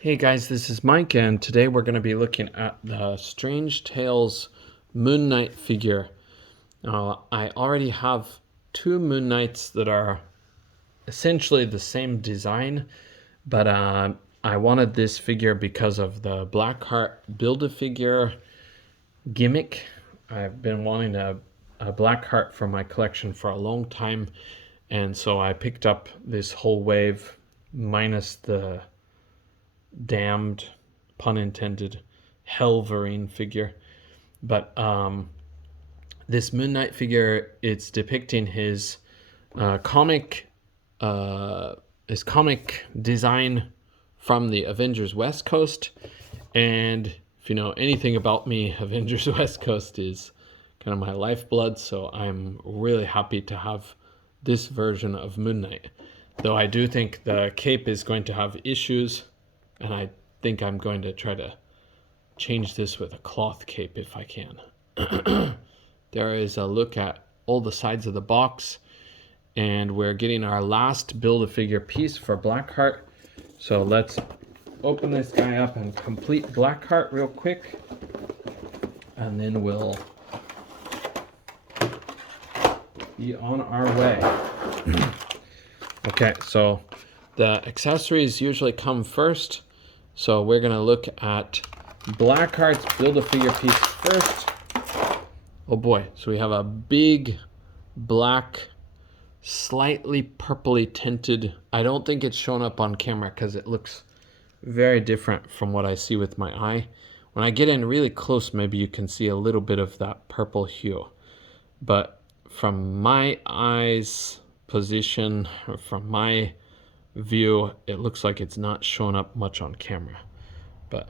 Hey guys, this is Mike, and today we're going to be looking at the Strange Tales Moon Knight figure. I already have two Moon Knights that are essentially the same design, but I wanted this figure because of the Blackheart Build-A-Figure gimmick. I've been wanting a Blackheart for my collection for a long time, and so I picked up this whole wave minus the damned, pun intended, Helverine figure. But this Moon Knight figure, it's depicting uh, comic his comic design from the Avengers West Coast. And if you know anything about me, Avengers West Coast is kind of my lifeblood. So I'm really happy to have this version of Moon Knight. Though I do think the cape is going to have issues, and I think I'm going to try to change this with a cloth cape if I can. There is a look at all the sides of the box, and we're getting our last Build-A-Figure piece for Blackheart. So let's open this guy up and complete Blackheart real quick, and then we'll be on our way. Okay, so the accessories usually come first. So we're going to look at Blackheart's Build-A-Figure piece first. Oh boy, so we have a big black, slightly purpley tinted. I don't think it's shown up on camera because it looks very different from what I see with my eye. When I get in really close, maybe you can see a little bit of that purple hue. But from my eyes position, or from my view, it looks like it's not showing up much on camera. But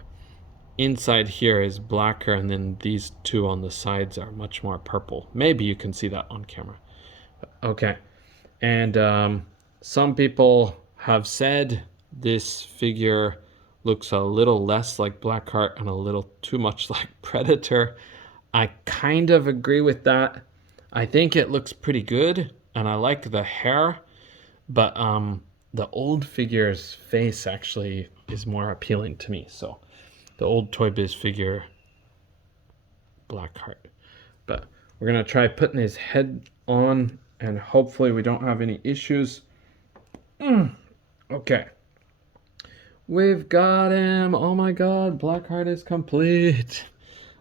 inside here is blacker, and then these two on the sides are much more purple. Maybe you can see that on camera. Okay. And some people have said this figure looks a little less like Blackheart and a little too much like Predator. I kind of agree with that. I think it looks pretty good, and I like the hair, but the old figure's face actually is more appealing to me. So the old Toy Biz figure, Blackheart. But we're gonna try putting his head on, and hopefully we don't have any issues. Okay. We've got him. Oh my god, Blackheart is complete.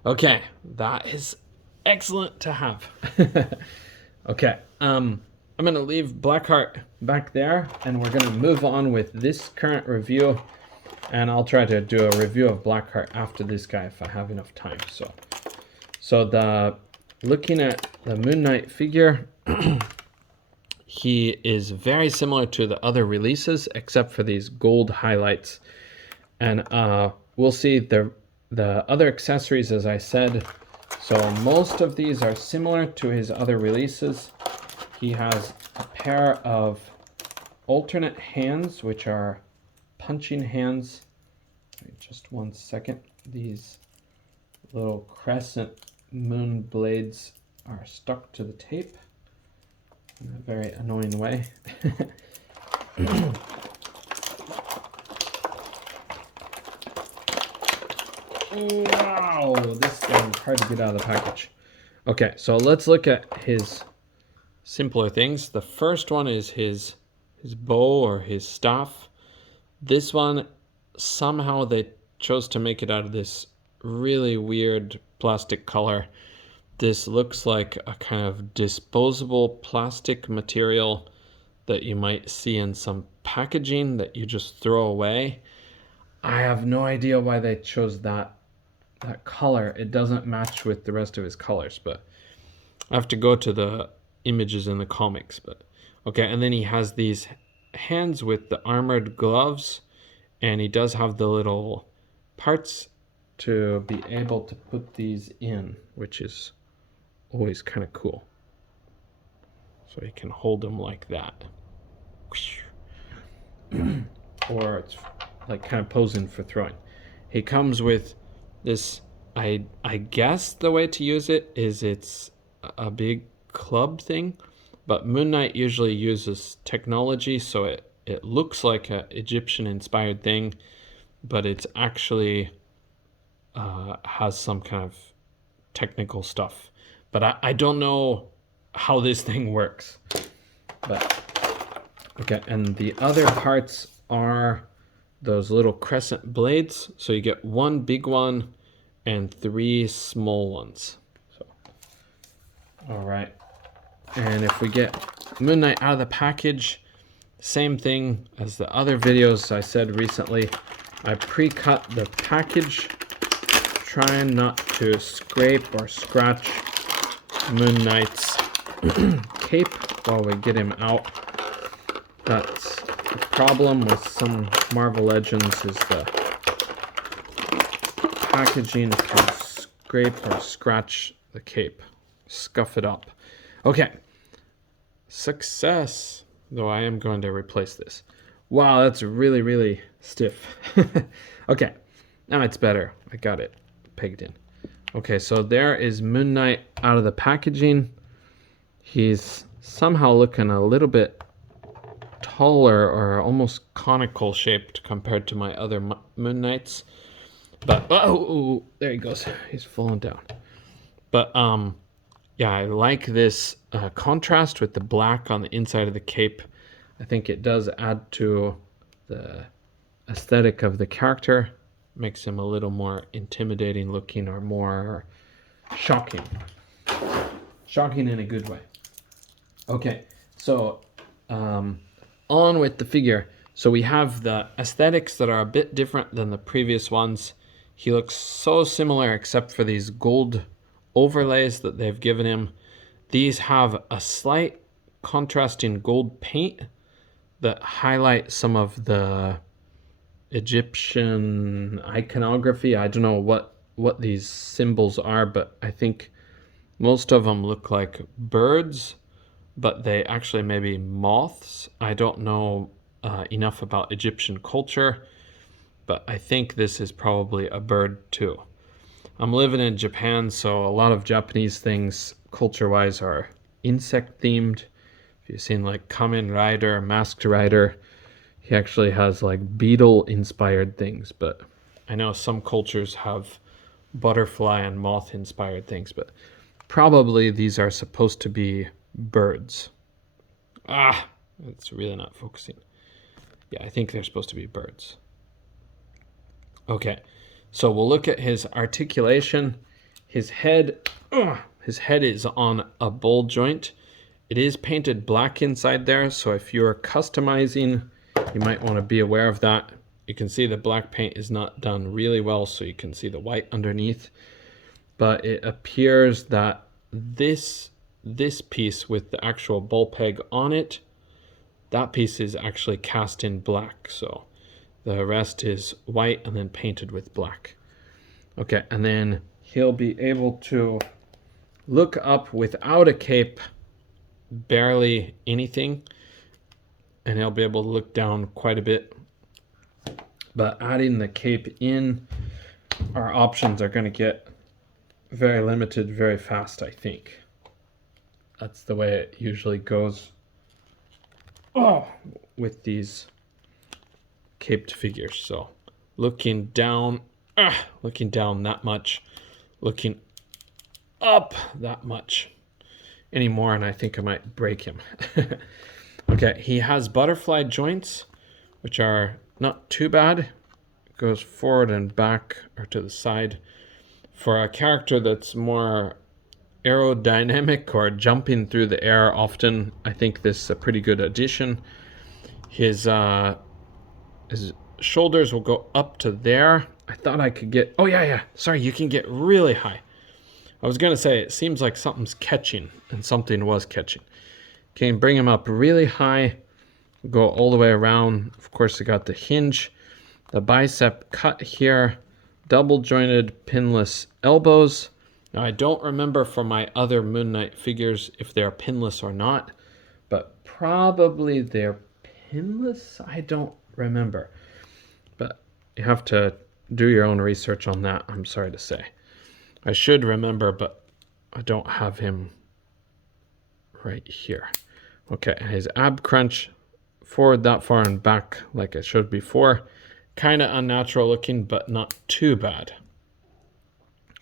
Okay, that is excellent to have. Okay, I'm gonna leave Blackheart back there, and we're gonna move on with this current review, and I'll try to do a review of Blackheart after this guy if I have enough time. So looking at the Moon Knight figure, he is very similar to the other releases except for these gold highlights. And we'll see the other accessories, as I said. So most of these are similar to his other releases. He has a pair of alternate hands, which are punching hands. Wait, just one second. These little crescent moon blades are stuck to the tape in a very annoying way. Wow, this thing is hard to get out of the package. Okay, so let's look at his simpler things. The first one is his bow or his staff. This one, somehow they chose to make it out of this really weird plastic color. This looks like a kind of disposable plastic material that you might see in some packaging that you just throw away. I have no idea why they chose that color. It doesn't match with the rest of his colors, but I have to go to the images in the comics. But okay, and then he has these hands with the armored gloves, and he does have the little parts to be able to put these in, which is always kind of cool. So he can hold them like that. Or it's like kind of posing for throwing. He comes with this, I guess the way to use it is it's a big club thing, but Moon Knight usually uses technology, so it looks like an Egyptian inspired thing, but it's actually has some kind of technical stuff. But I don't know how this thing works. But okay, and the other parts are those little crescent blades. So you get one big one and 3 small ones. So, all right. And if we get Moon Knight out of the package, same thing as the other videos I said recently. I pre-cut the package, trying not to scrape or scratch Moon Knight's cape while we get him out. That's the problem with some Marvel Legends, is the packaging can scrape or scratch the cape, scuff it up. Okay, success. Though I am going to replace this. Wow, that's really, really stiff. Okay, now it's better. I got it pegged in. Okay, so there is Moon Knight out of the packaging. He's somehow looking a little bit taller or almost conical shaped compared to my other Moon Knights. But, oh, there he goes. He's falling down. But, yeah, I like this contrast with the black on the inside of the cape. I think it does add to the aesthetic of the character. Makes him a little more intimidating looking, or more shocking. Shocking in a good way. Okay, so on with the figure. So we have the aesthetics that are a bit different than the previous ones. He looks so similar except for these gold overlays that they've given him. These have a slight contrasting gold paint that highlight some of the Egyptian iconography. I don't know what these symbols are, but I think most of them look like birds, but they actually may be moths. I don't know enough about Egyptian culture, but I think this is probably a bird too. I'm living in Japan, so a lot of Japanese things culture-wise are insect themed. If you've seen like Kamen Rider, Masked Rider, he actually has like beetle inspired things, but I know some cultures have butterfly and moth inspired things, but probably these are supposed to be birds. It's really not focusing. Yeah, I think they're supposed to be birds. Okay, so we'll look at his articulation. His head is on a ball joint. It is painted black inside there, so if you're customizing, you might want to be aware of that. You can see the black paint is not done really well, so you can see the white underneath. But it appears that this piece with the actual ball peg on it, that piece is actually cast in black. So the rest is white and then painted with black. Okay, and then he'll be able to look up without a cape, barely anything, and he'll be able to look down quite a bit. But adding the cape in, our options are going to get very limited very fast, I think. That's the way it usually goes with these caped figures. So looking down that much, looking up that much anymore, and I think I might break him. Okay, he has butterfly joints, which are not too bad. It goes forward and back or to the side. For a character that's more aerodynamic or jumping through the air often, I think this is a pretty good addition. His shoulders will go up to there. I thought I could get... Oh, yeah. Sorry, you can get really high. I was going to say, it seems like something's catching, and something was catching. Okay, bring him up really high. Go all the way around. Of course, I got the hinge. The bicep cut here. Double jointed pinless elbows. Now, I don't remember from my other Moon Knight figures if they're pinless or not, but probably they're pinless. I don't remember, but you have to do your own research on that. I'm sorry to say. I should remember, but I don't have him right here. Okay, his ab crunch forward that far and back like I showed before. kind of unnatural looking, but not too bad.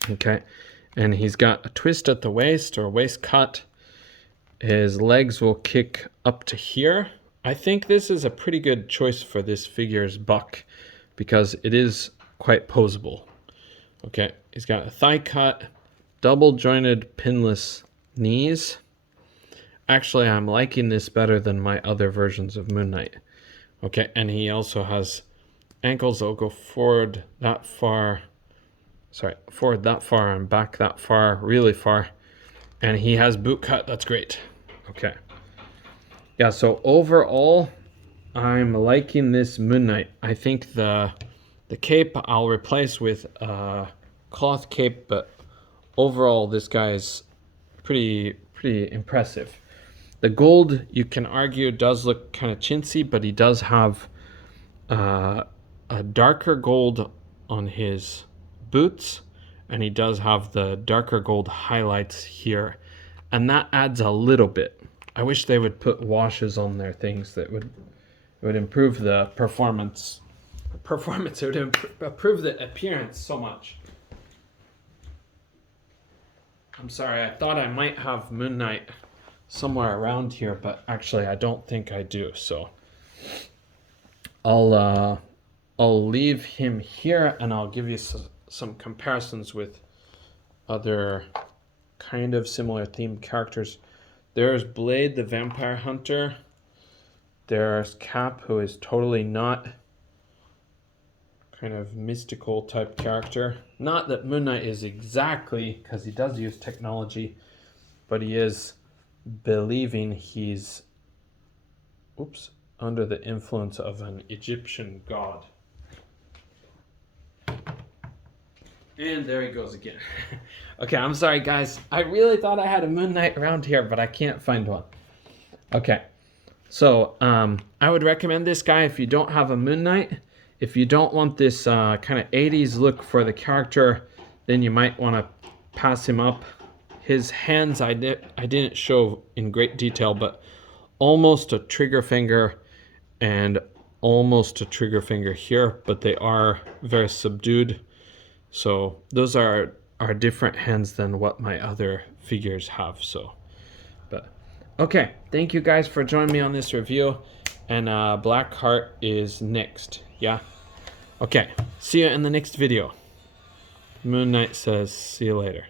Okay, and he's got a twist at the waist, or waist cut. His legs will kick up to here. I think this is a pretty good choice for this figure's buck because it is quite posable. Okay, he's got a thigh cut, double jointed pinless knees. Actually, I'm liking this better than my other versions of Moon Knight. Okay, and he also has ankles that'll go forward that far. Sorry, forward that far and back that far, really far. And he has boot cut, that's great. Okay. Yeah, so overall, I'm liking this Moon Knight. I think the cape I'll replace with a cloth cape, but overall this guy is pretty impressive. The gold, you can argue, does look kind of chintzy, but he does have a darker gold on his boots, and he does have the darker gold highlights here, and that adds a little bit. I wish they would put washes on their things that would improve the performance. It would improve the appearance so much. I'm sorry, I thought I might have Moon Knight somewhere around here, but actually I don't think I do. So I'll leave him here, and I'll give you some comparisons with other kind of similar themed characters. There's Blade the Vampire Hunter. There's Cap, who is totally not kind of mystical type character. Not that Moon Knight is exactly, because he does use technology, but he is believing he's under the influence of an Egyptian god. And there he goes again. Okay, I'm sorry guys. I really thought I had a Moon Knight around here, but I can't find one. Okay, so I would recommend this guy if you don't have a Moon Knight. If you don't want this kind of 80s look for the character, then you might want to pass him up. His hands I didn't show in great detail, but almost a trigger finger and almost a trigger finger here, but they are very subdued. So those are different hands than what my other figures have. So, but okay, thank you guys for joining me on this review, and Blackheart is next. Yeah, okay, see you in the next video. Moon Knight says see you later.